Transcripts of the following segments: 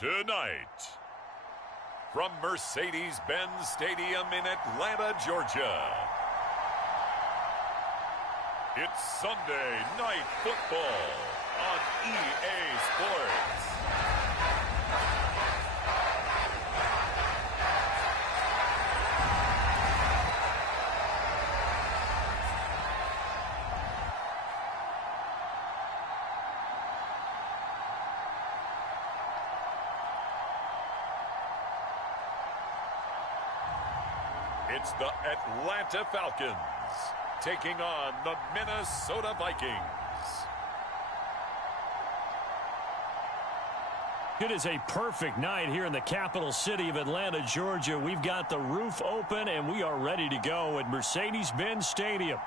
Tonight, from Mercedes-Benz Stadium in Atlanta, Georgia, it's Sunday Night Football on EA Sports. It's the Atlanta Falcons taking on the Minnesota Vikings. It is a perfect night here in the capital city of Atlanta, Georgia. We've got the roof open and we are ready to go at Mercedes-Benz Stadium.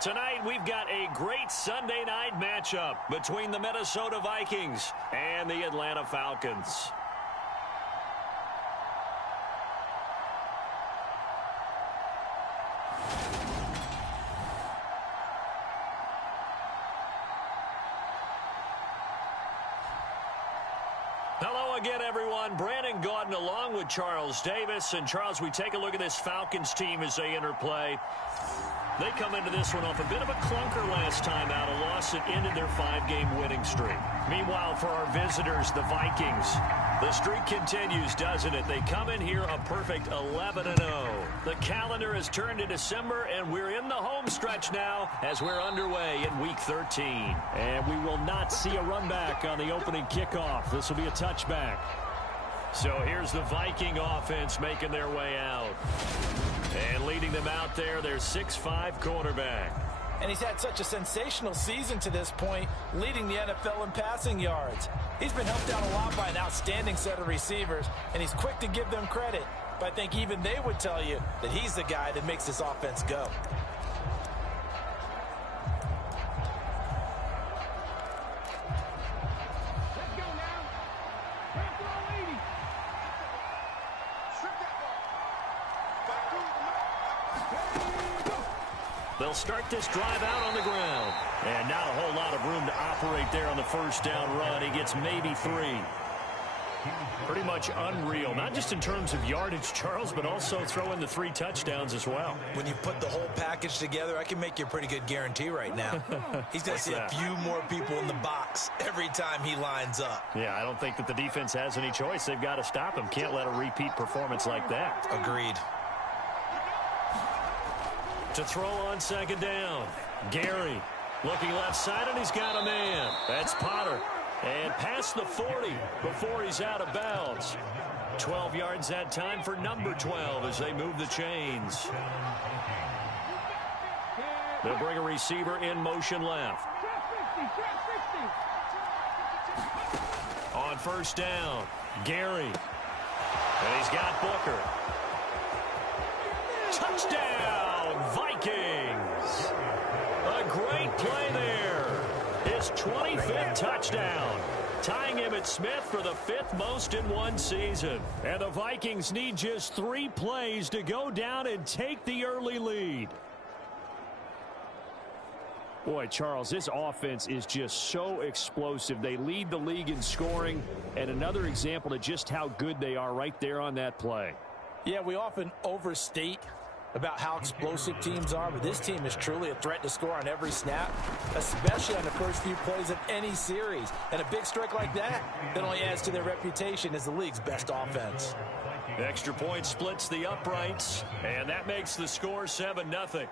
Tonight we've got a great Sunday night matchup between the Minnesota Vikings and the Atlanta Falcons. Hello again, everyone. Brandon Gaudin along with Charles Davis. And, Charles, we take a look at this Falcons team as they interplay. They come into this one off a bit of a clunker last time out, a loss that ended their 5-game winning streak. Meanwhile, for our visitors, the Vikings, the streak continues, doesn't it? They come in here a perfect 11-0. The calendar has turned to December, and we're in the home stretch now as we're underway in Week 13. And we will not see a run back on the opening kickoff. This will be a touchback. So here's the Viking offense making their way out. And leading them out there, their 6'5" quarterback. And he's had such a sensational season to this point, leading the NFL in passing yards. He's been helped out a lot by an outstanding set of receivers, and he's quick to give them credit. But I think even they would tell you that he's the guy that makes this offense go. They'll start this drive out on the ground. And not a whole lot of room to operate there on the first down run. He gets maybe 3. Pretty much unreal, not just in terms of yardage, Charles, but also throw in the 3 touchdowns as well. When you put the whole package together, I can make you a pretty good guarantee right now. He's going to see a few more people in the box every time he lines up. Yeah, I don't think that the defense has any choice. They've got to stop him. Can't let a repeat performance like that. Agreed. To throw on second down, Gary looking left side, and he's got a man. That's Potter. And past the 40 before he's out of bounds. 12 yards that time for number 12 as they move the chains. They'll bring a receiver in motion left. On first down, Gary. And he's got Booker. Touchdown, Vikings. A great play there. His 25th touchdown, tying Emmitt Smith for the 5th most in one season. And the Vikings need just 3 plays to go down and take the early lead. Boy, Charles, this offense is just so explosive. They lead the league in scoring, and another example of just how good they are right there on that play. Yeah, we often overstate about how explosive teams are, but this team is truly a threat to score on every snap, especially on the first few plays of any series. And a big strike like that only adds to their reputation as the league's best offense. Extra point splits the uprights, and that makes the score 7-0.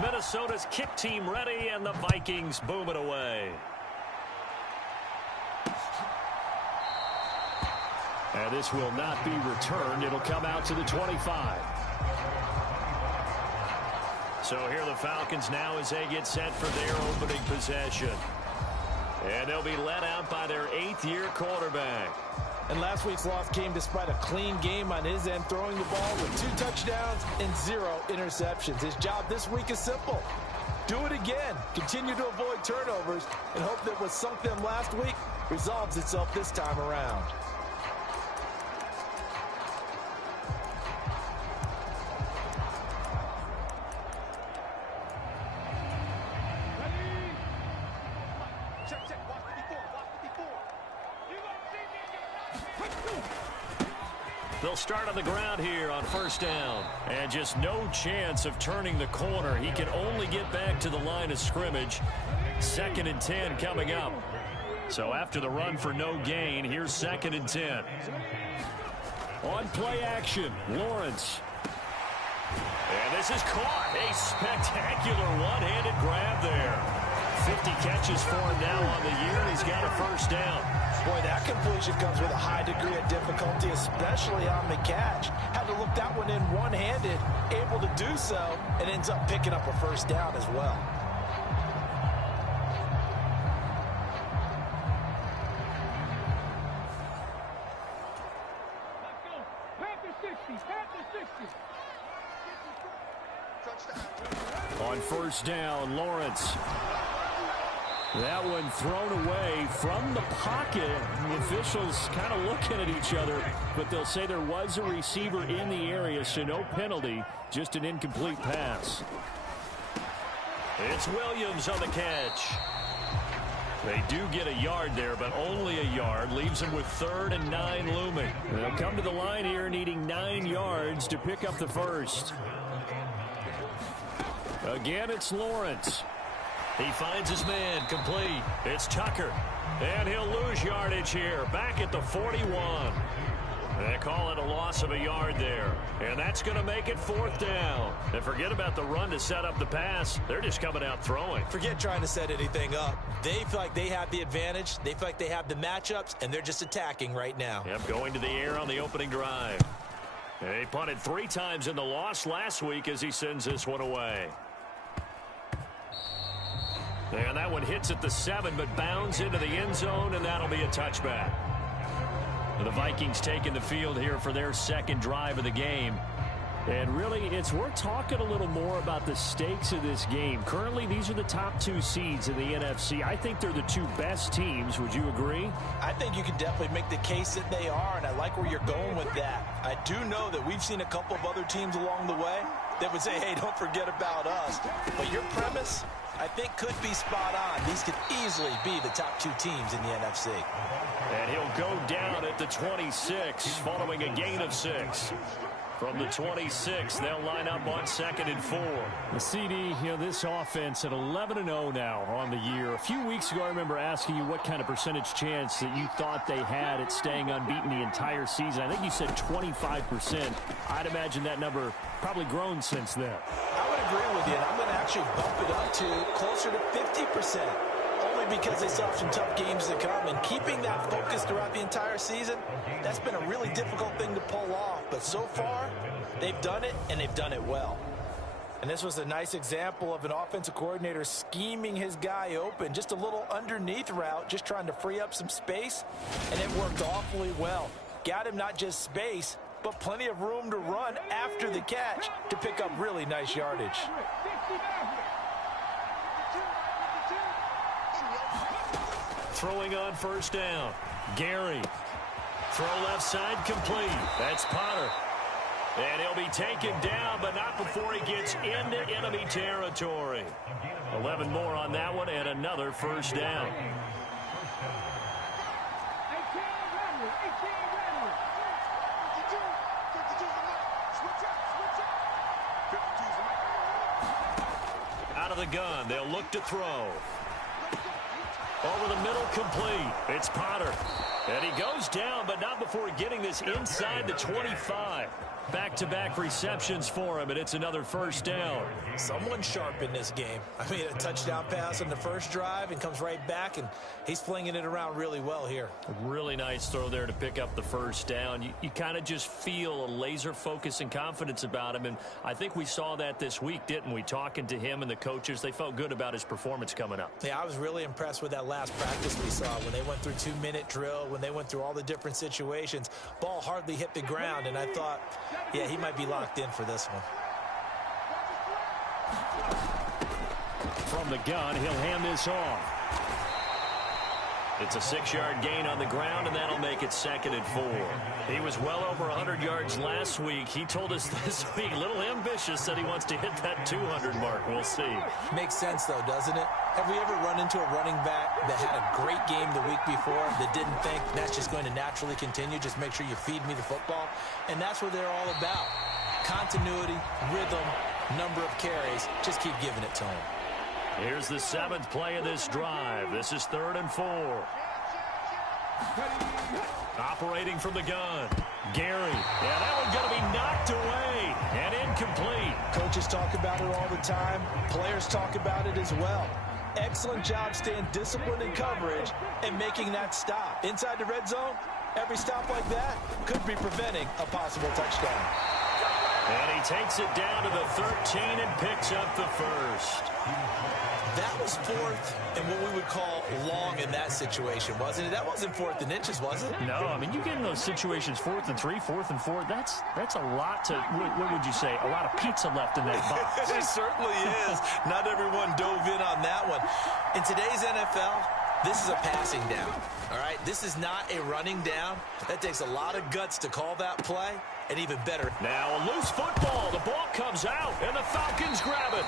Minnesota's kick team ready, and the Vikings boom it away. And this will not be returned. It'll come out to the 25. So here the Falcons now as they get set for their opening possession. And they'll be led out by their 8th-year quarterback. And last week's loss came despite a clean game on his end, throwing the ball with 2 touchdowns and 0 interceptions. His job this week is simple. Do it again. Continue to avoid turnovers and hope that what sunk them last week resolves itself this time around. They'll start on the ground here on first down. And just no chance of turning the corner. He can only get back to the line of scrimmage. 2nd and 10 coming up. So after the run for no gain, here's 2nd and 10. On play action, Lawrence. And this is caught. A spectacular one-handed grab there. 50 catches for him now on the year, and he's got a first down. Boy, that completion comes with a high degree of difficulty, especially on the catch. Had to look that one in one-handed, able to do so, and ends up picking up a first down as well. On first down, Lawrence. That one thrown away from the pocket. The officials kind of looking at each other, but they'll say there was a receiver in the area, so no penalty, just an incomplete pass. It's Williams on the catch. They do get a yard there, but only a yard. Leaves them with 3rd and 9 looming. They'll come to the line here needing 9 yards to pick up the first. Again, it's Lawrence. He finds his man, complete. It's Tucker. And he'll lose yardage here. Back at the 41. They call it a loss of a yard there. And that's going to make it 4th down. And forget about the run to set up the pass. They're just coming out throwing. Forget trying to set anything up. They feel like they have the advantage. They feel like they have the matchups, and they're just attacking right now. Yep, going to the air on the opening drive. They punted 3 times in the loss last week as he sends this one away. And that one hits at the 7, but bounds into the end zone, and that'll be a touchback. The Vikings taking the field here for their 2nd drive of the game. And really, it's worth talking a little more about the stakes of this game. Currently, these are the top 2 seeds in the NFC. I think they're the 2 best teams. Would you agree? I think you can definitely make the case that they are, and I like where you're going with that. I do know that we've seen a couple of other teams along the way that would say, hey, don't forget about us. But your premise, I think, could be spot on. These could easily be the top 2 teams in the NFC. And he'll go down at the 26 following a gain of 6. From the 26, they'll line up on 2nd and 4. The CD, this offense at 11-0 now on the year. A few weeks ago, I remember asking you what kind of percentage chance that you thought they had at staying unbeaten the entire season. I think you said 25%. I'd imagine that number probably grown since then. I would agree with you, and I'm going to actually bump it up to closer to 50%. Only because they still have some tough games to come, and keeping that focus throughout the entire season, that's been a really difficult thing to pull off. But so far, they've done it, and they've done it well. And this was a nice example of an offensive coordinator scheming his guy open, just a little underneath route, just trying to free up some space, and it worked awfully well. Got him not just space, but plenty of room to run after the catch to pick up really nice yardage. Throwing on first down. Gary. Throw left side complete. That's Potter. And he'll be taken down, but not before he gets into enemy territory. 11 more on that one, and another first down. Out of the gun, they'll look to throw. Over the middle, complete. It's Potter. And he goes down, but not before getting this inside the 25. Back-to-back receptions for him, and it's another first down. Someone sharp in this game. I mean, a touchdown pass on the first drive and comes right back, and he's flinging it around really well here. Really nice throw there to pick up the first down. You kind of just feel a laser focus and confidence about him, and I think we saw that this week, didn't we? Talking to him and the coaches, they felt good about his performance coming up. Yeah, I was really impressed with that last practice we saw when they went through 2-minute drill, when they went through all the different situations. Ball hardly hit the ground, and I thought, yeah, he might be locked in for this one. From the gun, he'll hand this off. It's a 6-yard gain on the ground, and that'll make it 2nd and 4. He was well over 100 yards last week. He told us this week, a little ambitious, that he wants to hit that 200 mark. We'll see. Makes sense, though, doesn't it? Have we ever run into a running back that had a great game the week before that didn't think that's just going to naturally continue? Just make sure you feed me the football. And that's what they're all about. Continuity, rhythm, number of carries. Just keep giving it to them. Here's the 7th play of this drive. This is 3rd and 4. Operating from the gun. Gary. Yeah, that one's going to be knocked away and incomplete. Coaches talk about it all the time. Players talk about it as well. Excellent job staying disciplined in coverage and making that stop. Inside the red zone, every stop like that could be preventing a possible touchdown. And he takes it down to the 13 and picks up the first. That was 4th and what we would call long in that situation, wasn't it? That wasn't 4th and inches, was it? No, I mean, you get in those situations, 4th and 3, 4th and 4. That's a lot to, what would you say, a lot of pizza left in that box. It certainly is. Not everyone dove in on that one. In today's NFL, this is a passing down, all right? This is not a running down. That takes a lot of guts to call that play, and even better. Now a loose football. The ball comes out, and the Falcons grab it.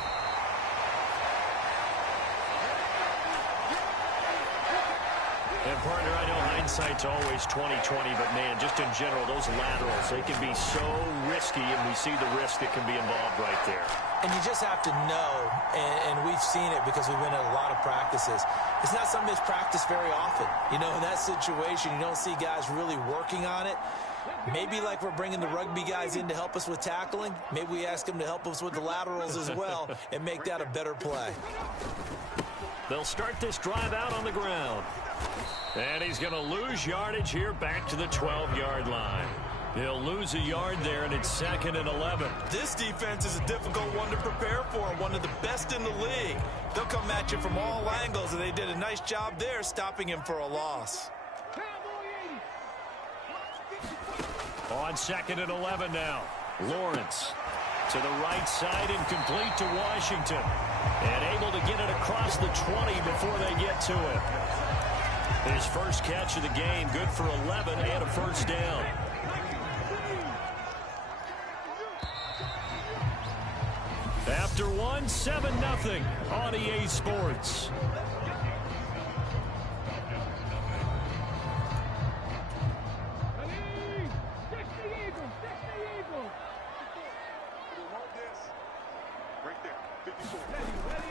And, partner, I know hindsight's always 20/20, but, man, just in general, those laterals, they can be so risky, and we see the risk that can be involved right there. And you just have to know, and we've seen it because we've been at a lot of practices, it's not something that's practiced very often. You know, in that situation, you don't see guys really working on it. Maybe like we're bringing the rugby guys in to help us with tackling, maybe we ask them to help us with the laterals as well and make that a better play. They'll start this drive out on the ground. And he's going to lose yardage here back to the 12-yard line. He'll lose a yard there, and it's 2nd and 11. This defense is a difficult one to prepare for, one of the best in the league. They'll come at you from all angles, and they did a nice job there stopping him for a loss. On 2nd and 11 now. Lawrence to the right side and complete to Washington. And able to get it across the 20 before they get to it. His first catch of the game, good for 11 and a first down. After one, 7-0 on EA Sports.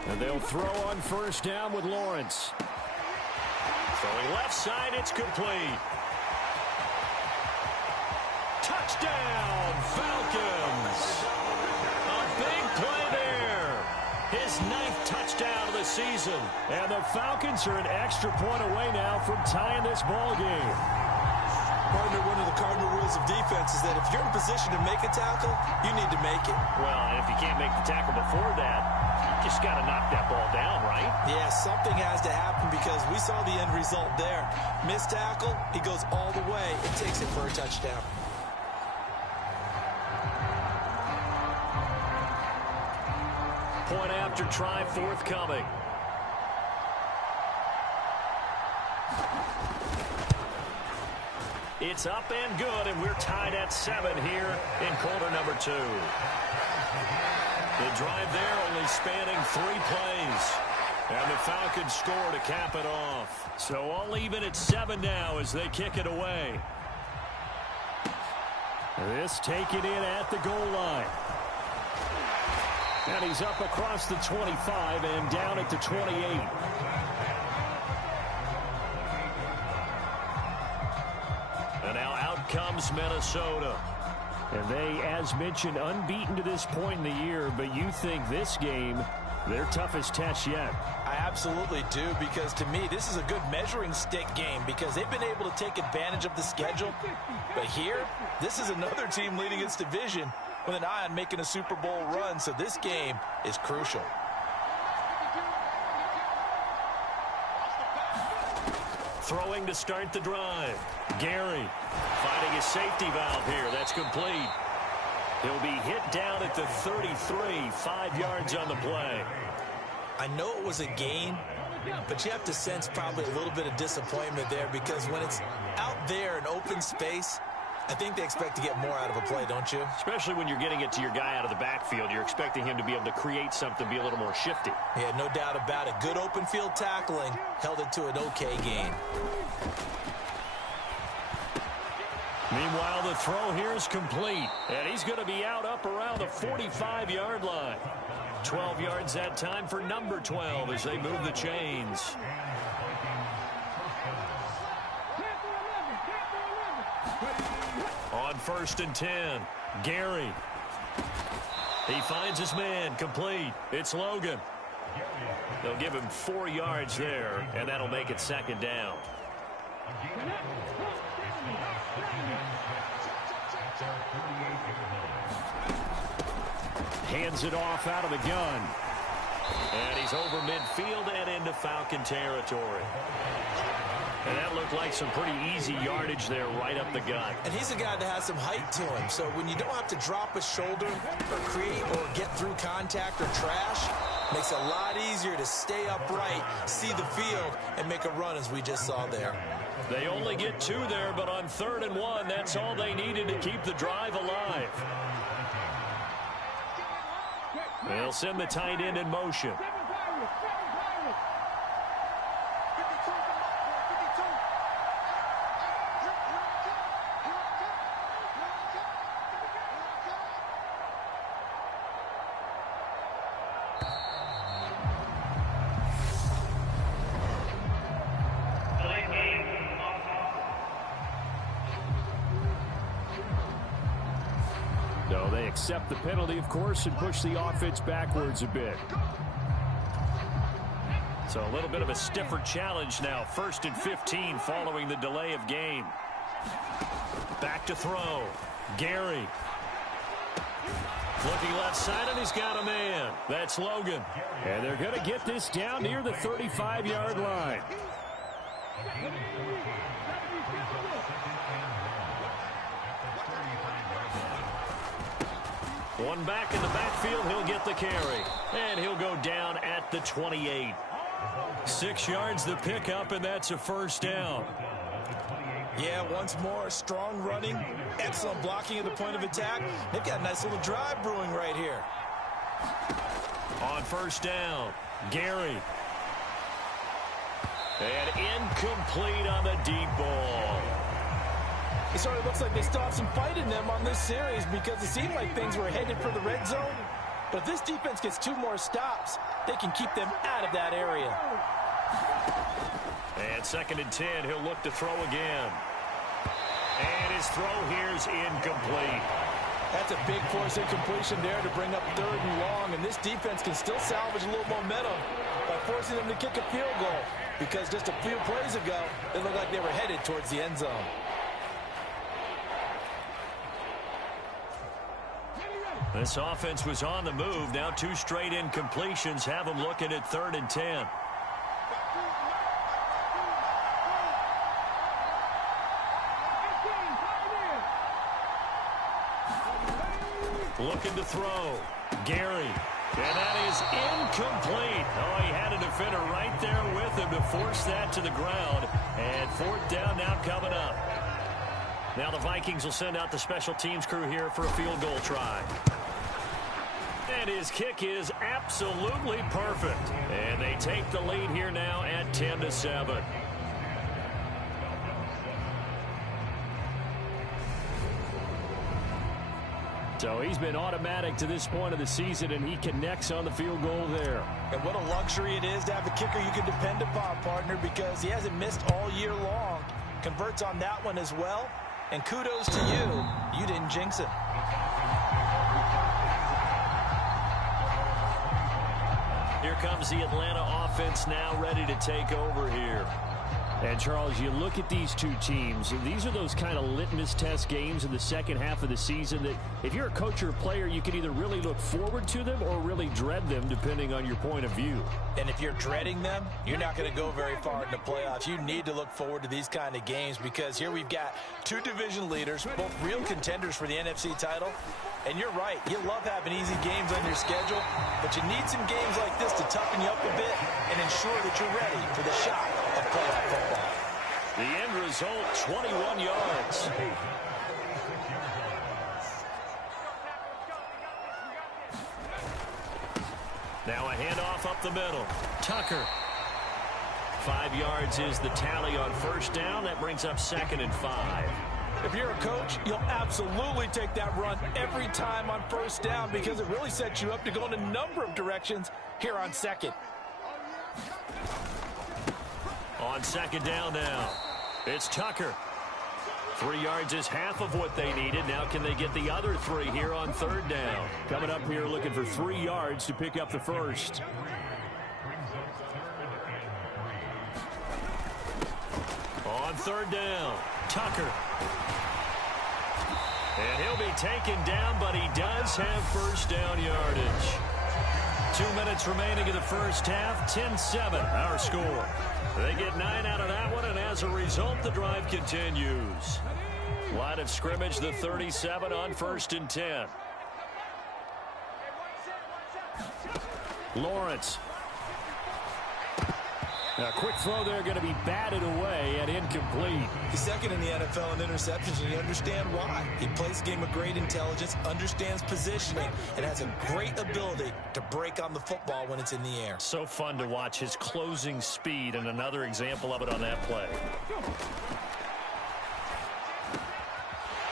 And they'll throw on first down with Lawrence. Throwing left side, it's complete. Touchdown, Falcons. A big play there. His 9th touchdown of the season. And the Falcons are an extra point away now from tying this ball game. Partner, one of the cardinal rules of defense is that if you're in position to make a tackle, you need to make it. Well, and if you can't make the tackle before that, you just got to knock that ball down, right? Yeah, something has to happen because we saw the end result there. Missed tackle, he goes all the way and takes it for a touchdown. Point after try forthcoming. It's up and good, and we're tied at 7 here in quarter number 2. The drive there only spanning 3 plays. And the Falcons score to cap it off. So all even at 7 now as they kick it away. This taken in at the goal line. And he's up across the 25 and down at the 28. And now out comes Minnesota. And they, as mentioned, unbeaten to this point in the year. But you think this game, their toughest test yet? I absolutely do, because to me, this is a good measuring stick game because they've been able to take advantage of the schedule. But here, this is another team leading its division with an eye on making a Super Bowl run. So this game is crucial. Throwing to start the drive. Gary finding a safety valve here. That's complete. He'll be hit down at the 33, 5 yards on the play. I know it was a gain, But you have to sense probably a little bit of disappointment there, because when it's out there in open space, I think they expect to get more out of a play, don't you? Especially when you're getting it to your guy out of the backfield. You're expecting him to be able to create something, be a little more shifty. Yeah, no doubt about it. Good open field tackling held it to an okay gain. Meanwhile, the throw here is complete, and he's going to be out up around the 45-yard line. 12 yards that time for number 12 as they move the chains. On 1st and 10, Gary. He finds his man, complete. It's Logan. They'll give him 4 yards there, and that'll make it 2nd down. Hands it off out of the gun. And he's over midfield and into Falcon territory. And that looked like some pretty easy yardage there right up the gut. And he's a guy that has some height to him, so when you don't have to drop a shoulder or create or get through contact or trash, makes it a lot easier to stay upright, see the field, and make a run as we just saw there. They only get 2 there, but on 3rd and 1, that's all they needed to keep the drive alive. They'll send the tight end in motion. So they accept the penalty, of course, and push the offense backwards a bit. So a little bit of a stiffer challenge now. 1st and 15 following the delay of game. Back to throw. Gary. Looking left side, and he's got a man. That's Logan. And they're going to get this down near the 35-yard line. One back in the backfield, he'll get the carry. And he'll go down at the 28. 6 yards the pickup, and that's a 1st down. Yeah, once more, strong running, excellent blocking at the point of attack. They've got a nice little drive brewing right here. On 1st down, Gary. And incomplete on the deep ball. It sort of looks like they still have some fight in them on this series, because it seemed like things were headed for the red zone. But if this defense gets 2 more stops, they can keep them out of that area. And 2nd and 10, he'll look to throw again. And his throw here's incomplete. That's a big force incompletion there to bring up 3rd and long, and this defense can still salvage a little momentum by forcing them to kick a field goal, because just a few plays ago, it looked like they were headed towards the end zone. This offense was on the move. Now 2 straight incompletions have them looking at 3rd and 10. Looking to throw. Gary. And that is incomplete. Oh, he had a defender right there with him to force that to the ground. And 4th down now coming up. Now the Vikings will send out the special teams crew here for a field goal try. And his kick is absolutely perfect. And they take the lead here now at 10-7. So he's been automatic to this point of the season, and he connects on the field goal there. And what a luxury it is to have a kicker you can depend upon, partner, because he hasn't missed all year long. Converts on that one as well. And kudos to you. You didn't jinx it. Here comes the Atlanta offense now ready to take over here. And, Charles, you look at these two teams, these are those kind of litmus test games in the second half of the season that if you're a coach or a player, you can either really look forward to them or really dread them, depending on your point of view. And if you're dreading them, you're not going to go very far in the playoffs. You need to look forward to these kind of games because here we've got two division leaders, both real contenders for the NFC title. And you're right, you love having easy games on your schedule, but you need some games like this to toughen you up a bit and ensure that you're ready for the shock of playoff football. The end result, 21 yards. Now a handoff up the middle. Tucker. 5 yards is the tally on first down. That brings up 2nd and 5. If you're a coach, you'll absolutely take that run every time on first down because it really sets you up to go in a number of directions here on second. On second down now, it's Tucker. 3 yards is half of what they needed. Now can they get the other 3 here on third down? Coming up here looking for 3 yards to pick up the first. On third down, Tucker. And he'll be taken down, but he does have first down yardage. 2 minutes remaining in the first half, 10-7 our score. They get 9 out of that one, and as a result, the drive continues. Line of scrimmage, the 37 on 1st and 10. Lawrence. A quick throw there going to be batted away and incomplete. He's second in the NFL in interceptions, and you understand why. He plays a game of great intelligence, understands positioning, and has a great ability to break on the football when it's in the air. So fun to watch his closing speed, and another example of it on that play.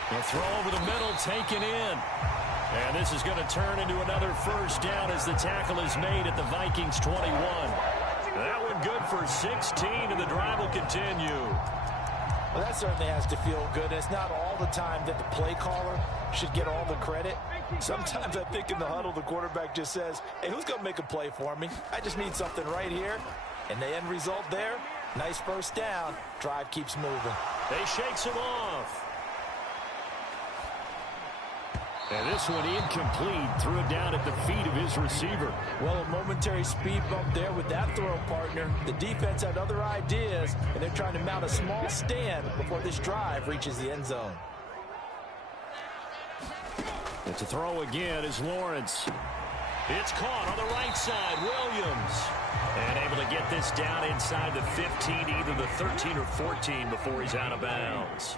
The throw over the middle taken in. And this is going to turn into another first down as the tackle is made at the Vikings 21. That one good for 16, and the drive will continue. Well, that certainly has to feel good. It's not all the time that the play caller should get all the credit. Sometimes I think in the huddle, the quarterback just says, hey, who's going to make a play for me? I just need something right here. And the end result there, nice first down. Drive keeps moving. They shakes him off. And this one incomplete, threw it down at the feet of his receiver. Well, a momentary speed bump there with that throw, partner. The defense had other ideas, and they're trying to mount a small stand before this drive reaches the end zone. And to throw again is Lawrence. It's caught on the right side, Williams. And able to get this down inside the 15, either the 13 or 14 before he's out of bounds.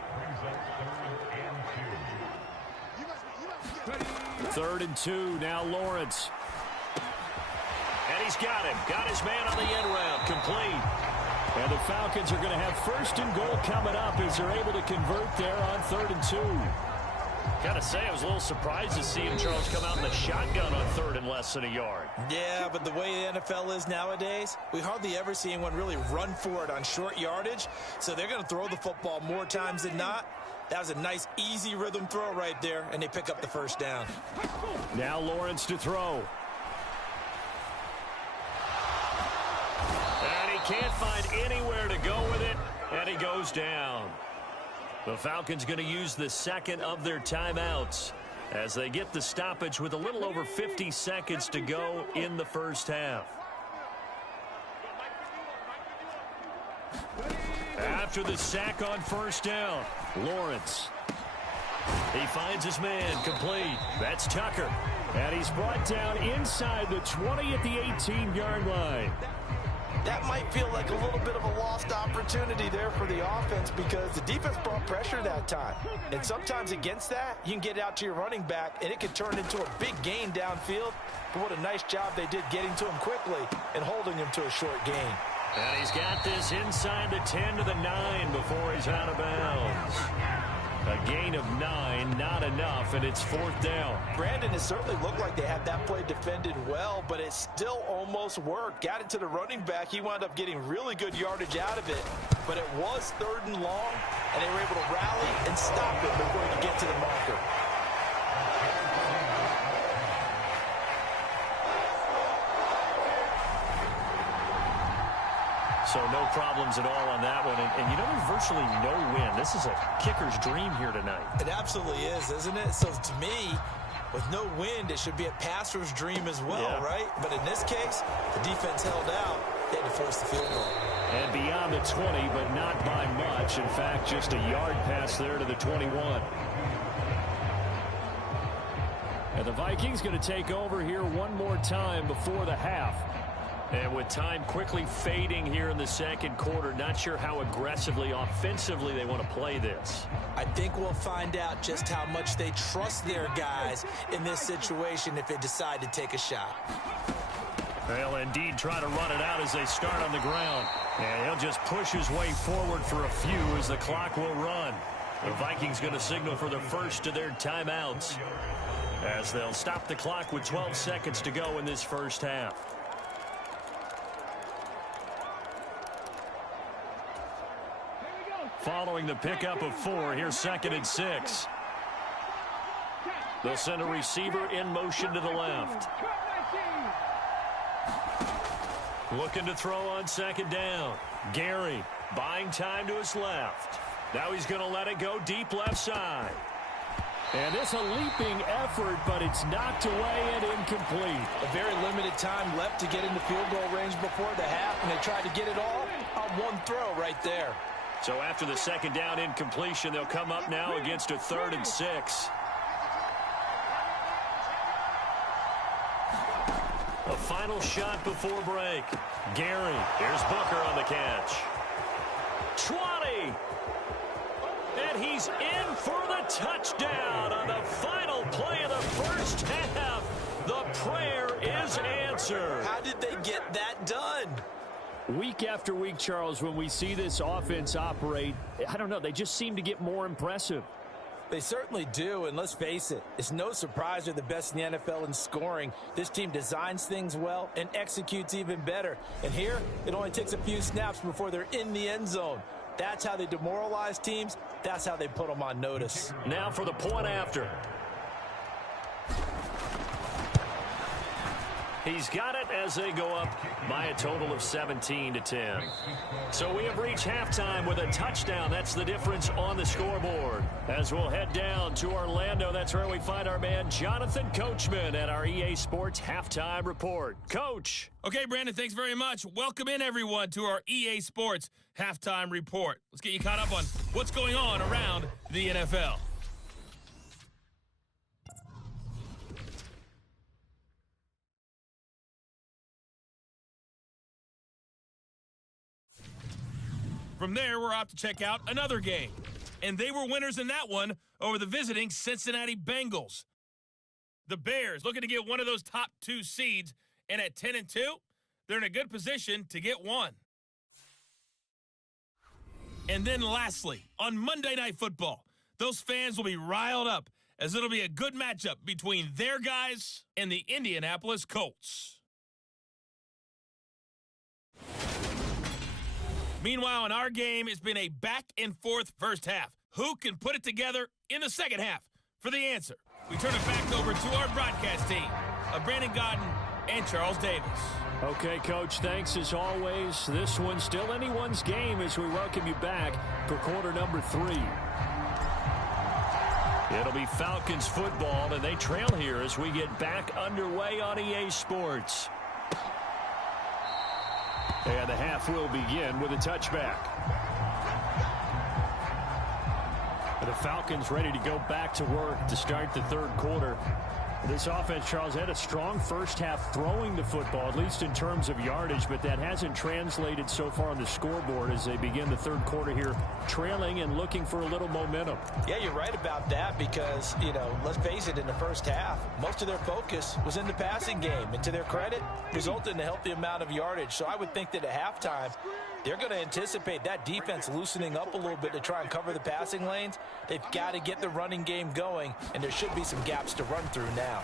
3rd and 2, now Lawrence. And he's got him. Got his man on the end route, complete. And the Falcons are going to have 1st and goal coming up as they're able to convert there on 3rd and 2. Gotta say, I was a little surprised to see him, Charles, come out in the shotgun on 3rd and less than a yard. Yeah, but the way the NFL is nowadays, we hardly ever see anyone really run for it on short yardage. So they're going to throw the football more times than not. That was a nice, easy rhythm throw right there, and they pick up the first down. Now Lawrence to throw. And he can't find anywhere to go with it, and he goes down. The Falcons going to use the 2nd of their timeouts as they get the stoppage with a little over 50 seconds to go in the first half. After the sack on first down, Lawrence. He finds his man, complete. That's Tucker. And he's brought down inside the 20 at the 18-yard line. That might feel like a little bit of a lost opportunity there for the offense because the defense brought pressure that time. And sometimes against that, you can get out to your running back, and it can turn into a big gain downfield. But what a nice job they did getting to him quickly and holding him to a short gain. And he's got this inside the 10 to the 9 before he's out of bounds. A gain of 9, not enough, and it's 4th down. Brandon, it certainly looked like they had that play defended well, but it still almost worked. Got it to the running back. He wound up getting really good yardage out of it, but it was 3rd and long, and they were able to rally and stop it before he could get to the marker. So no problems at all on that one. And you know, there's virtually no wind. This is a kicker's dream here tonight. It absolutely is, isn't it? So to me, with no wind, it should be a passer's dream as well, right? But in this case, the defense held out. They had to force the field goal. And beyond the 20, but not by much. In fact, just a yard pass there to the 21. And the Vikings going to take over here one more time before the half. And with time quickly fading here in the second quarter, not sure how aggressively, offensively they want to play this. I think we'll find out just how much they trust their guys in this situation if they decide to take a shot. They'll indeed try to run it out as they start on the ground. And he'll just push his way forward for a few as the clock will run. The Vikings going to signal for the first of their timeouts as they'll stop the clock with 12 seconds to go in this first half. Following the pickup of 4, here's 2nd and 6. They'll send a receiver in motion to the left. Looking to throw on 2nd down. Gary buying time to his left. Now he's going to let it go deep left side. And it's a leaping effort, but it's knocked away and incomplete. A very limited time left to get into field goal range before the half, and they tried to get it all on one throw right there. So after the 2nd down incompletion, they'll come up now against a 3rd and 6. A final shot before break. Gary, here's Booker on the catch. 20! And he's in for the touchdown on the final play of the first half. The prayer is answered. How did they get that done? Week after week, Charles, when we see this offense operate, I don't know, they just seem to get more impressive. They certainly do, and let's face it, it's no surprise they're the best in the NFL in scoring. This team designs things well and executes even better. And here, it only takes a few snaps before they're in the end zone. That's how they demoralize teams. That's how they put them on notice. Now for the point after. He's got it as they go up by a total of 17-10. So we have reached halftime with a touchdown. That's the difference on the scoreboard. As we'll head down to Orlando, that's where we find our man Jonathan Coachman at our EA Sports Halftime Report. Coach. Okay, Brandon, thanks very much. Welcome in, everyone, to our EA Sports Halftime Report. Let's get you caught up on what's going on around the NFL. From there, we're off to check out another game. And they were winners in that one over the visiting Cincinnati Bengals. The Bears looking to get one of those top 2 seeds, and at 10-2, they're in a good position to get one. And then lastly, on Monday Night Football, those fans will be riled up as it'll be a good matchup between their guys and the Indianapolis Colts. Meanwhile, in our game, it's been a back-and-forth first half. Who can put it together in the second half? For the answer, we turn it back over to our broadcast team of Brandon Gaudin and Charles Davis. Okay, Coach, thanks as always. This one's still anyone's game as we welcome you back for quarter number 3. It'll be Falcons football, and they trail here as we get back underway on EA Sports. And the half will begin with a touchback. The Falcons ready to go back to work to start the third quarter. This offense, Charles, had a strong first half throwing the football, at least in terms of yardage, but that hasn't translated so far on the scoreboard as they begin the third quarter here, trailing and looking for a little momentum. Yeah, you're right about that because, let's face it, in the first half, most of their focus was in the passing game. And to their credit, resulted in a healthy amount of yardage. So I would think that at halftime, they're going to anticipate that defense loosening up a little bit to try and cover the passing lanes. They've got to get the running game going, and there should be some gaps to run through now.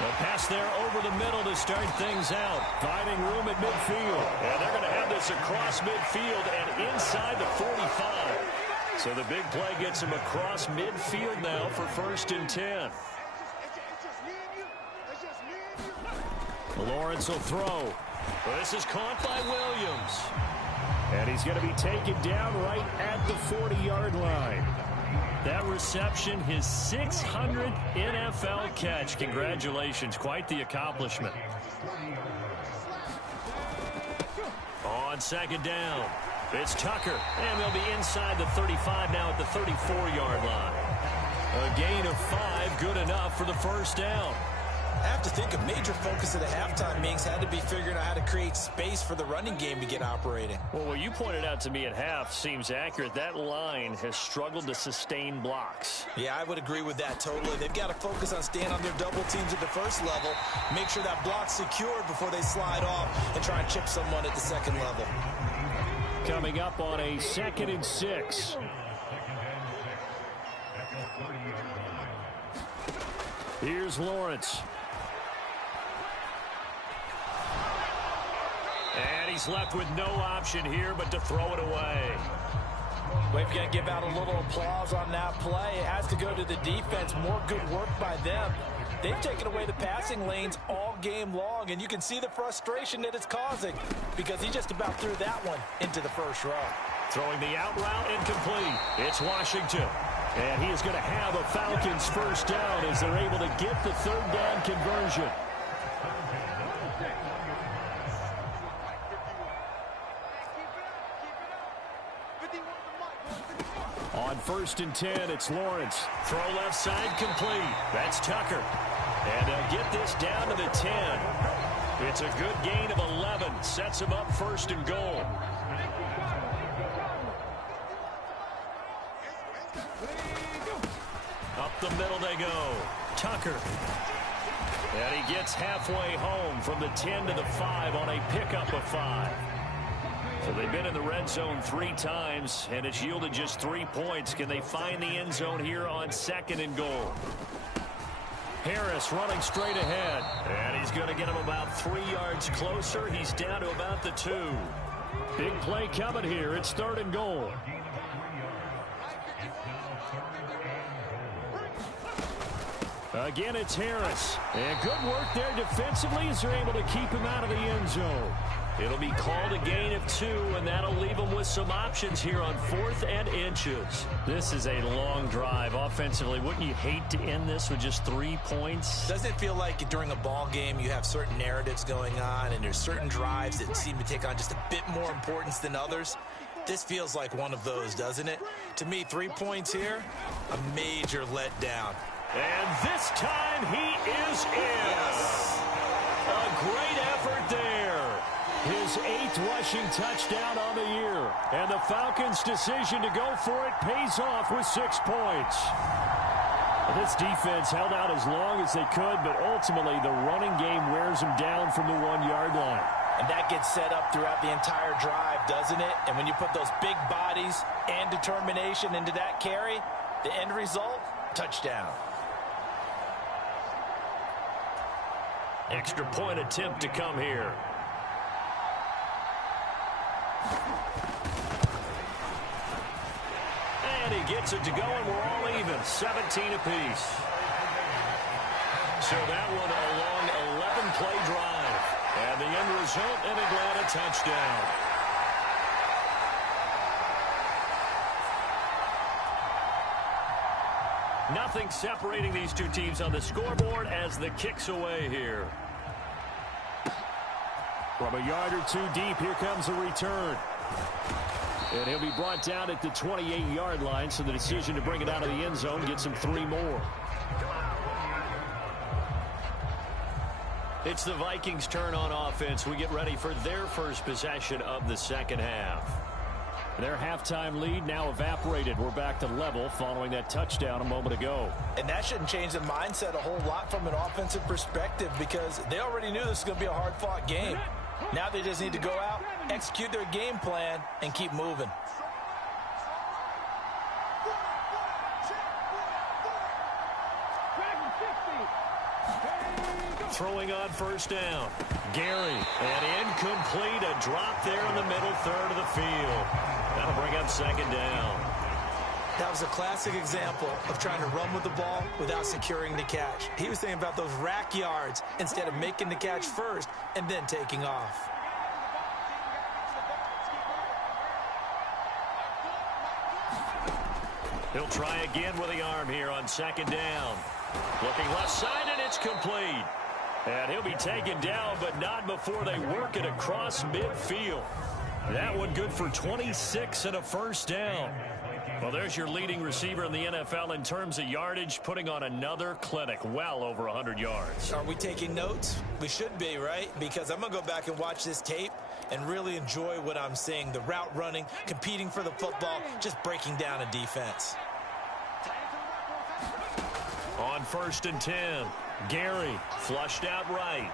A pass there over the middle to start things out. Finding room at midfield. And they're going to have this across midfield and inside the 45. So the big play gets him across midfield now for 1st and 10. Lawrence will throw. Well, this is caught by Williams. And he's going to be taken down right at the 40-yard line. That reception, his 600th NFL catch. Congratulations. Quite the accomplishment. On second down, it's Tucker. And they'll be inside the 35 now at the 34-yard line. A gain of 5, good enough for the first down. I have to think a major focus of the halftime meetings had to be figuring out how to create space for the running game to get operating. Well, what you pointed out to me at half seems accurate. That line has struggled to sustain blocks. Yeah, I would agree with that totally. They've got to focus on staying on their double teams at the first level, make sure that block's secured before they slide off and try and chip someone at the second level. Coming up on a 2nd and 6. Here's Lawrence. And he's left with no option here but to throw it away. We've got to give out a little applause on that play. It has to go to the defense. More good work by them. They've taken away the passing lanes all game long, and you can see the frustration that it's causing because he just about threw that one into the first row. Throwing the out route incomplete. It's Washington. And he is going to have a Falcons first down as they're able to get the third down conversion. On 1st and 10, it's Lawrence. Throw left side complete. That's Tucker. And they'll get this down to the 10. It's a good gain of 11. Sets him up 1st and goal. Up the middle they go. Tucker. And he gets halfway home from the 10 to the 5 on a pickup of 5. So they've been in the red zone 3 times, and it's yielded just 3 points. Can they find the end zone here on 2nd and goal? Harris running straight ahead. And he's going to get him about 3 yards closer. He's down to about the 2. Big play coming here. It's 3rd and goal. Again, it's Harris. And good work there defensively as they're able to keep him out of the end zone. It'll be called a gain of 2, and that'll leave them with some options here on 4th and inches. This is a long drive offensively. Wouldn't you hate to end this with just 3 points? Doesn't it feel like during a ball game you have certain narratives going on and there's certain drives that seem to take on just a bit more importance than others? This feels like one of those, doesn't it? To me, 3 points here, a major letdown. And this time he is in. Yes. A great effort there. His 8th rushing touchdown on the year. And the Falcons' decision to go for it pays off with 6 points. This defense held out as long as they could, but ultimately the running game wears them down from the 1-yard line. And that gets set up throughout the entire drive, doesn't it? And when you put those big bodies and determination into that carry, the end result, touchdown. Extra point attempt to come here. And he gets it to go, and we're all even. 17 apiece. So that one a long 11-play drive. And the end result, an Atlanta touchdown. Nothing separating these two teams on the scoreboard as the kick's away here. From a yard or 2 deep, here comes a return. And he'll be brought down at the 28-yard line, so the decision to bring it out of the end zone gets him 3 more. It's the Vikings' turn on offense. We get ready for their first possession of the second half. Their halftime lead now evaporated. We're back to level following that touchdown a moment ago. And that shouldn't change the mindset a whole lot from an offensive perspective because they already knew this was going to be a hard-fought game. Now they just need to go out, execute their game plan, and keep moving. Throwing on first down. Gary, and incomplete. A drop there in the middle third of the field. That'll bring up second down. That was a classic example of trying to run with the ball without securing the catch. He was thinking about those rack yards instead of making the catch first and then taking off. He'll try again with the arm here on second down. Looking left side, and it's complete. And he'll be taken down, but not before they work it across midfield. That one good for 26 and a first down. Well, there's your leading receiver in the NFL in terms of yardage, putting on another clinic, well over 100 yards. Are we taking notes? We should be, right? Because I'm going to go back and watch this tape and really enjoy what I'm seeing. The route running, competing for the football, just breaking down a defense. On 1st and 10, Gary flushed out right.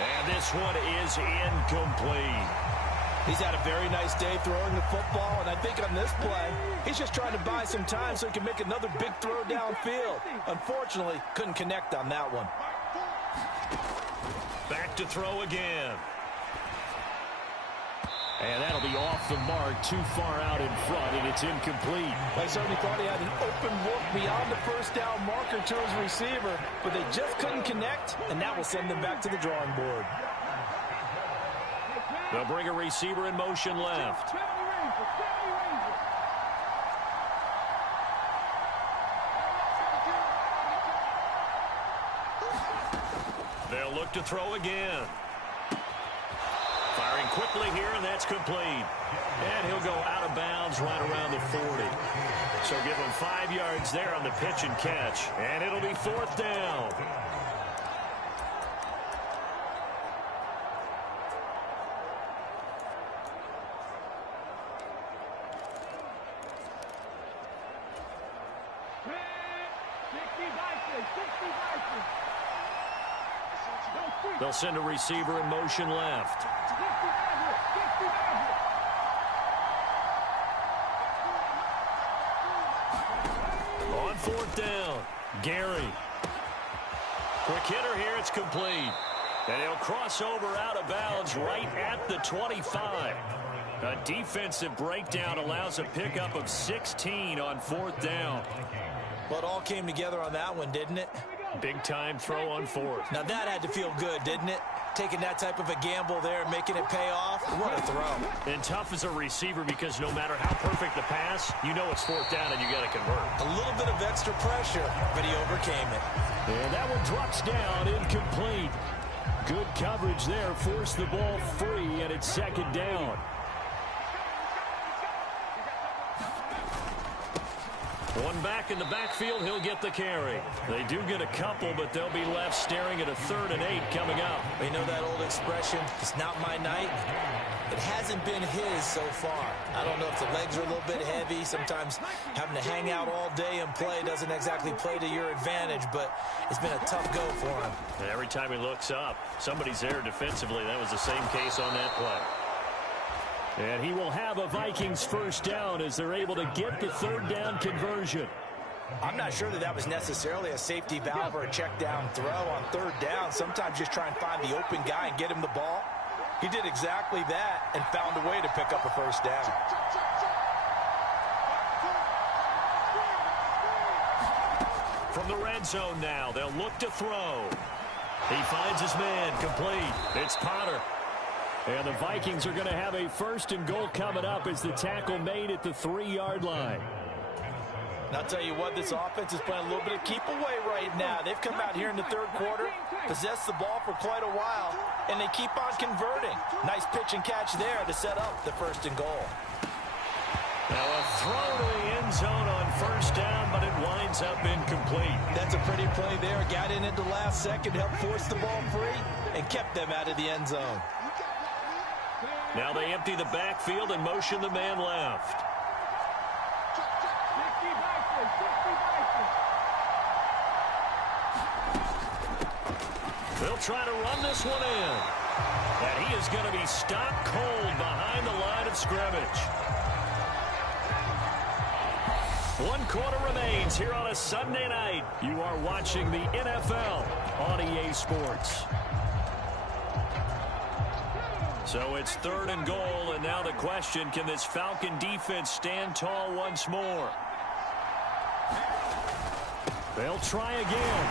And this one is incomplete. He's had a very nice day throwing the football, and I think on this play, he's just trying to buy some time so he can make another big throw downfield. Unfortunately, couldn't connect on that one. Back to throw again. And that'll be off the mark, too far out in front, and it's incomplete. I certainly thought he had an open look beyond the first down marker to his receiver, but they just couldn't connect, and that will send them back to the drawing board. They'll bring a receiver in motion left. They'll look to throw again. Firing quickly here, and that's complete. And he'll go out of bounds right around the 40. So give him 5 yards there on the pitch and catch. And it'll be 4th down. They'll send a receiver in motion left. On 4th down, Gary. Quick hitter here, it's complete. And he'll cross over out of bounds right at the 25. A defensive breakdown allows a pickup of 16 on 4th down. Well, it all came together on that one, didn't it? Big time throw on 4th. Now that had to feel good, didn't it? Taking that type of a gamble there, making it pay off. What a throw. And tough as a receiver because no matter how perfect the pass, you know it's 4th down and you got to convert. A little bit of extra pressure, but he overcame it. And that one drops down, incomplete. Good coverage there, forced the ball free, and it's 2nd down. One back in the backfield, he'll get the carry. They do get a couple, but they'll be left staring at a 3rd and 8 coming up. You know that old expression, it's not my night? It hasn't been his so far. I don't know if the legs are a little bit heavy. Sometimes having to hang out all day and play doesn't exactly play to your advantage, but it's been a tough go for him. And every time he looks up, somebody's there defensively. That was the same case on that play. And he will have a Vikings 1st down as they're able to get the 3rd down conversion. I'm not sure that was necessarily a safety valve or a check down throw on 3rd down. Sometimes just try and find the open guy and get him the ball. He did exactly that and found a way to pick up a 1st down. From the red zone now, they'll look to throw. He finds his man, complete. It's Potter. And the Vikings are going to have a 1st and goal coming up as the tackle made at the 3-yard line. And I'll tell you what, this offense is playing a little bit of keep away right now. They've come out here in the 3rd quarter, possessed the ball for quite a while, and they keep on converting. Nice pitch and catch there to set up the 1st and goal. Now a throw to the end zone on 1st down, but it winds up incomplete. That's a pretty play there. Got in at the last second, helped force the ball free, and kept them out of the end zone. Now they empty the backfield and motion the man left. They'll try to run this one in. And he is going to be stopped cold behind the line of scrimmage. 1 quarter remains here on a Sunday night. You are watching the NFL on EA Sports. So it's 3rd and goal, and now the question, can this Falcon defense stand tall once more? They'll try again.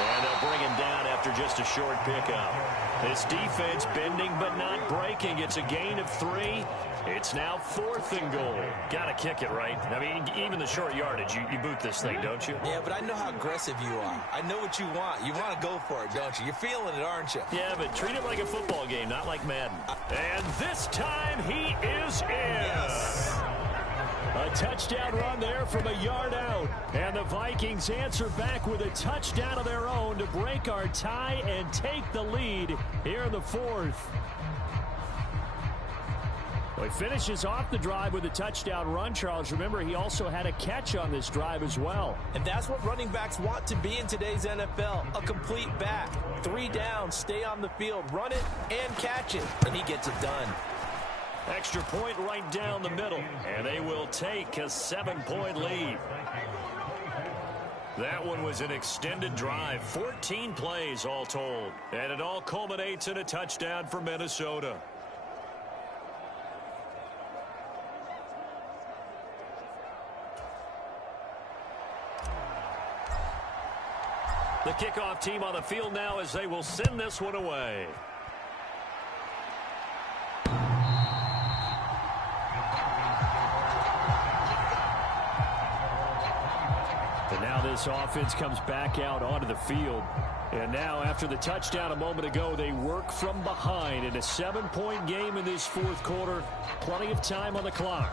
And they'll bring him down after just a short pickup. This defense bending but not breaking. It's a gain of 3. It's now 4th and goal. Got to kick it, right? I mean, even the short yardage, you boot this thing, don't you? Yeah, but I know how aggressive you are. I know what you want. You want to go for it, don't you? You're feeling it, aren't you? Yeah, but treat it like a football game, not like Madden. And this time he is in. Yes. A touchdown run there from a yard out. And the Vikings answer back with a touchdown of their own to break our tie and take the lead here in the 4th. Well, he finishes off the drive with a touchdown run, Charles. Remember, he also had a catch on this drive as well. And that's what running backs want to be in today's NFL, a complete back. 3 downs, stay on the field, run it, and catch it. And he gets it done. Extra point right down the middle. And they will take a 7-point lead. That one was an extended drive. 14 plays all told. And it all culminates in a touchdown for Minnesota. The kickoff team on the field now as they will send this one away. And now this offense comes back out onto the field. And now after the touchdown a moment ago, they work from behind in a 7-point game in this 4th quarter. Plenty of time on the clock.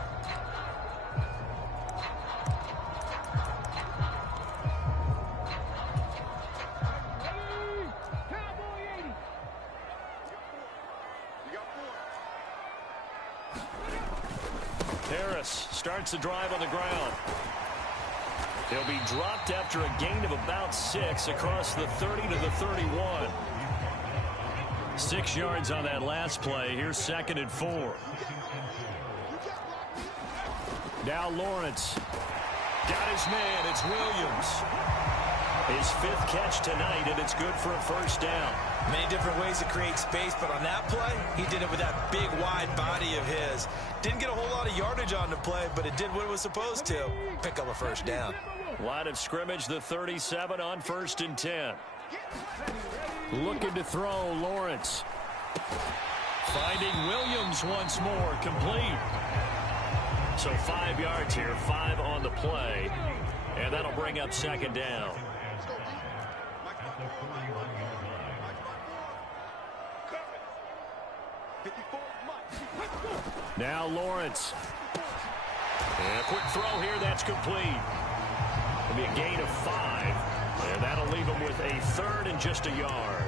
Starts the drive on the ground. He'll be dropped after a gain of about 6 across the 30 to the 31. 6 yards on that last play. Here's 2nd and 4. Now Lawrence. Got his man. It's Williams. His 5th catch tonight, and it's good for a 1st down. Many different ways to create space, but on that play, he did it with that big, wide body of his. Didn't get a whole lot of yardage on the play, but it did what it was supposed to. Pick up a 1st down. Line of scrimmage, the 37 on 1st and 10. Looking to throw, Lawrence. Finding Williams once more, complete. So 5 yards here, 5 on the play, and that'll bring up 2nd down. Now Lawrence. And a quick throw here, that's complete. It'll be a gain of 5, and that'll leave him with a 3rd and just a yard.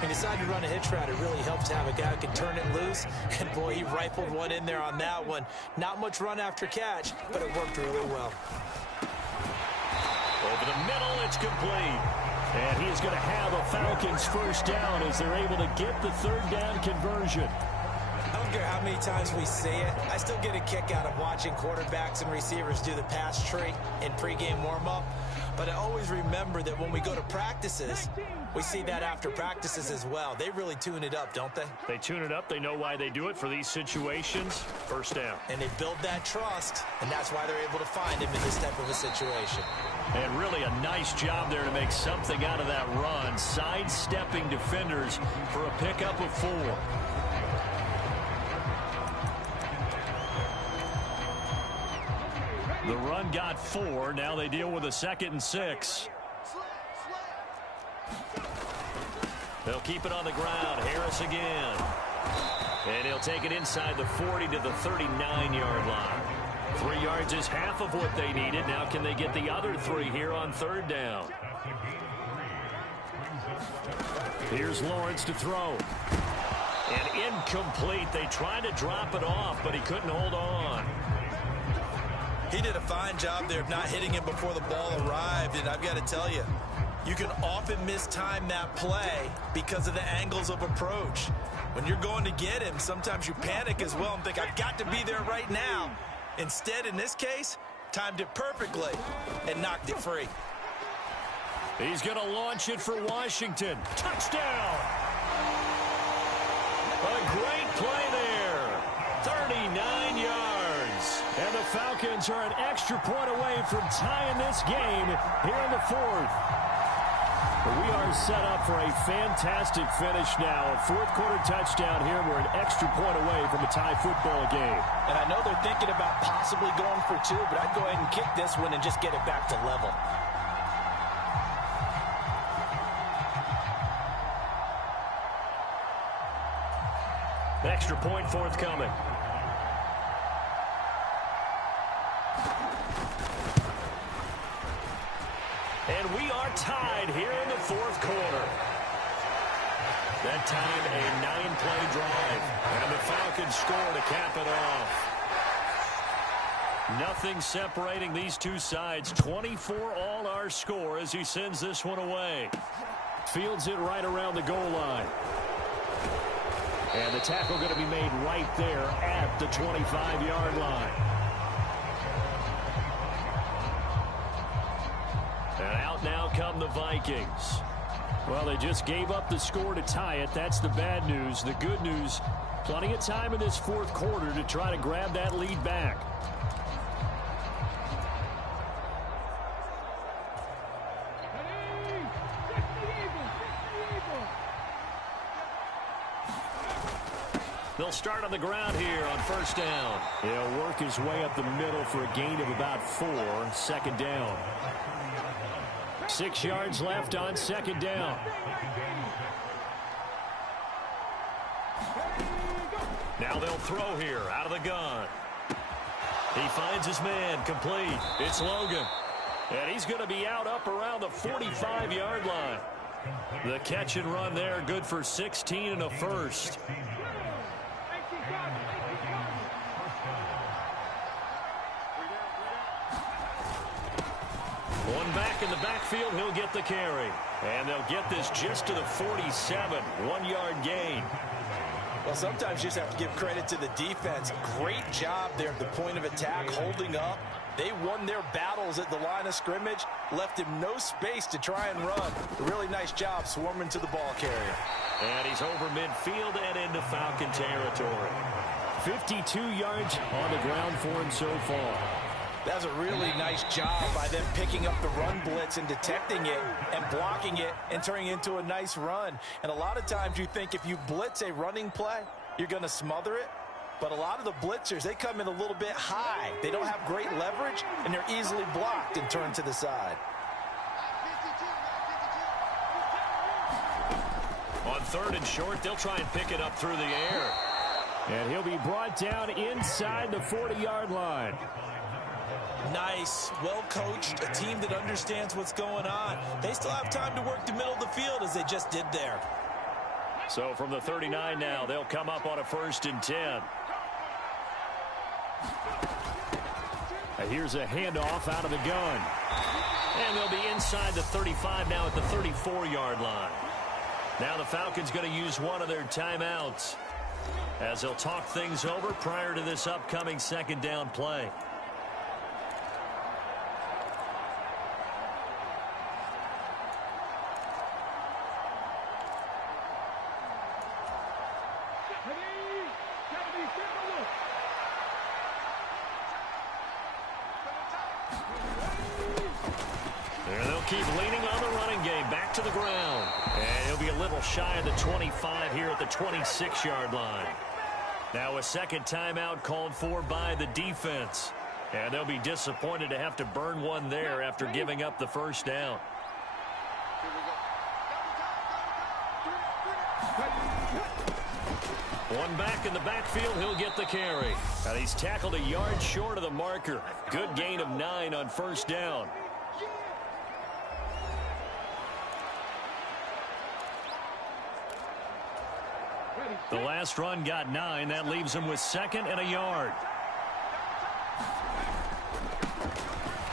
He decided to run a hitch route. It really helps to have a guy who can turn it loose. And, boy, he rifled one in there on that one. Not much run after catch, but it worked really well. Over the middle, it's complete. And he is going to have a Falcons 1st down as they're able to get the 3rd down conversion. I don't care how many times we see it. I still get a kick out of watching quarterbacks and receivers do the pass tree in pregame warm-up. But I always remember that when we go to practices, we see that after practices as well. They really tune it up, don't they? They tune it up. They know why they do it for these situations. 1st down. And they build that trust, and that's why they're able to find him in this type of a situation. And really a nice job there to make something out of that run. Sidestepping defenders for a pickup of 4. The run got 4. Now they deal with a 2nd and 6. They'll keep it on the ground. Harris again. And he'll take it inside the 40 to the 39-yard line. 3 yards is half of what they needed. Now can they get the other 3 here on 3rd down? Here's Lawrence to throw. And incomplete. They tried to drop it off, but he couldn't hold on. He did a fine job there of not hitting him before the ball arrived, and I've got to tell you, you can often mistime that play because of the angles of approach. When you're going to get him, sometimes you panic as well and think, I've got to be there right now. Instead, in this case, timed it perfectly and knocked it free. He's going to launch it for Washington. Touchdown! A great play there. 39 yards. And the Falcons are an extra point away from tying this game here in the 4th. We are set up for a fantastic finish now. A fourth-quarter touchdown here. We're an extra point away from a tie football game. And I know they're thinking about possibly going for two, but I'd go ahead and kick this one and just get it back to level. Extra point forthcoming. And we are tied here in the fourth quarter. That time a 9-play drive. And the Falcons score to cap it off. Nothing separating these two sides. 24 all our score as he sends this one away. Fields it right around the goal line. And the tackle going to be made right there at the 25-yard line. And out now come the Vikings. Well, they just gave up the score to tie it. That's the bad news. The good news, plenty of time in this fourth quarter to try to grab that lead back. They'll start on the ground here on first down. He'll work his way up the middle for a gain of about 4. Second down. 6 yards left on second down. Now they'll throw here out of the gun. He finds his man complete. It's Logan. And he's going to be out up around the 45-yard line. The catch and run there, good for 16 and a first. One back in the backfield, he'll get the carry. And they'll get this just to the 47, 1-yard gain. Well, sometimes you just have to give credit to the defense. Great job there at the point of attack, holding up. They won their battles at the line of scrimmage, left him no space to try and run. A really nice job swarming to the ball carrier. And he's over midfield and into Falcon territory. 52 yards on the ground for him so far. That was a really nice job by them picking up the run blitz and detecting it and blocking it and turning it into a nice run. And a lot of times you think if you blitz a running play, you're going to smother it. But a lot of the blitzers, they come in a little bit high. They don't have great leverage, and they're easily blocked and turned to the side. On third and short, they'll try and pick it up through the air. And he'll be brought down inside the 40-yard line. Nice, well coached, a team that understands what's going on. They still have time to work the middle of the field as they just did there. So from the 39 now, they'll come up on a 1st and 10. Here's a handoff out of the gun. And they'll be inside the 35 now at the 34-yard line. Now the Falcons going to use one of their timeouts as they'll talk things over prior to this upcoming second down play. Keep leaning on the running game back to the ground. And he'll be a little shy of the 25 here at the 26-yard line. Now a second timeout called for by the defense. And they'll be disappointed to have to burn one there after giving up the first down. One back in the backfield, he'll get the carry. And he's tackled a yard short of the marker. Good gain of 9 on first down. The last run got 9. That leaves him with 2nd and a yard.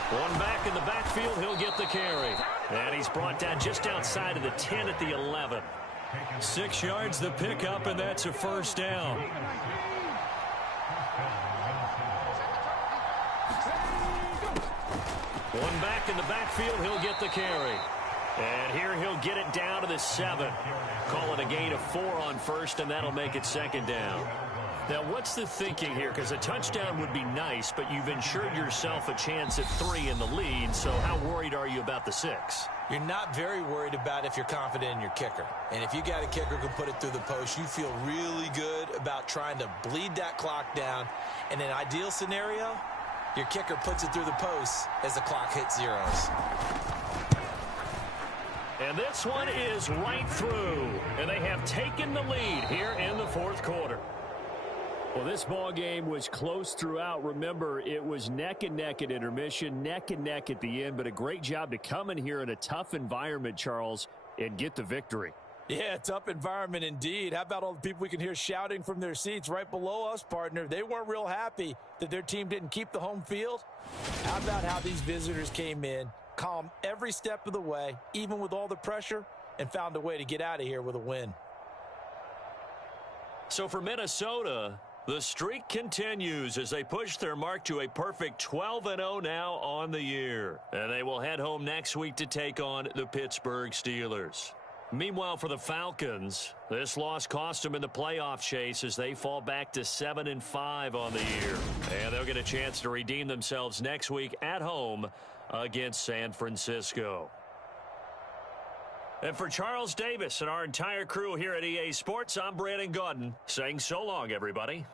One back in the backfield. He'll get the carry. And he's brought down just outside of the 10 at the 11. 6 yards the pickup, and that's a first down. One back in the backfield. He'll get the carry. And here he'll get it down to the 7. Call it a gain of 4 on first, and that'll make it second down. Now, what's the thinking here? Because a touchdown would be nice, but you've ensured yourself a chance at 3 in the lead, so how worried are you about the 6? You're not very worried about if you're confident in your kicker. And if you got a kicker who can put it through the post, you feel really good about trying to bleed that clock down. In an ideal scenario, your kicker puts it through the post as the clock hits zeros. And this one is right through. And they have taken the lead here in the fourth quarter. Well, this ball game was close throughout. Remember, it was neck and neck at intermission, neck and neck at the end, but a great job to come in here in a tough environment, Charles, and get the victory. Yeah, tough environment indeed. How about all the people we can hear shouting from their seats right below us, partner? They weren't real happy that their team didn't keep the home field. How about how these visitors came in, calm every step of the way, even with all the pressure, and found a way to get out of here with a win. So for Minnesota, the streak continues as they push their mark to a perfect 12-0 now on the year. And they will head home next week to take on the Pittsburgh Steelers. Meanwhile, for the Falcons, this loss cost them in the playoff chase as they fall back to 7-5 on the year. And they'll get a chance to redeem themselves next week at home against San Francisco. And for Charles Davis and our entire crew here at EA Sports, I'm Brandon Gaudin saying so long, everybody.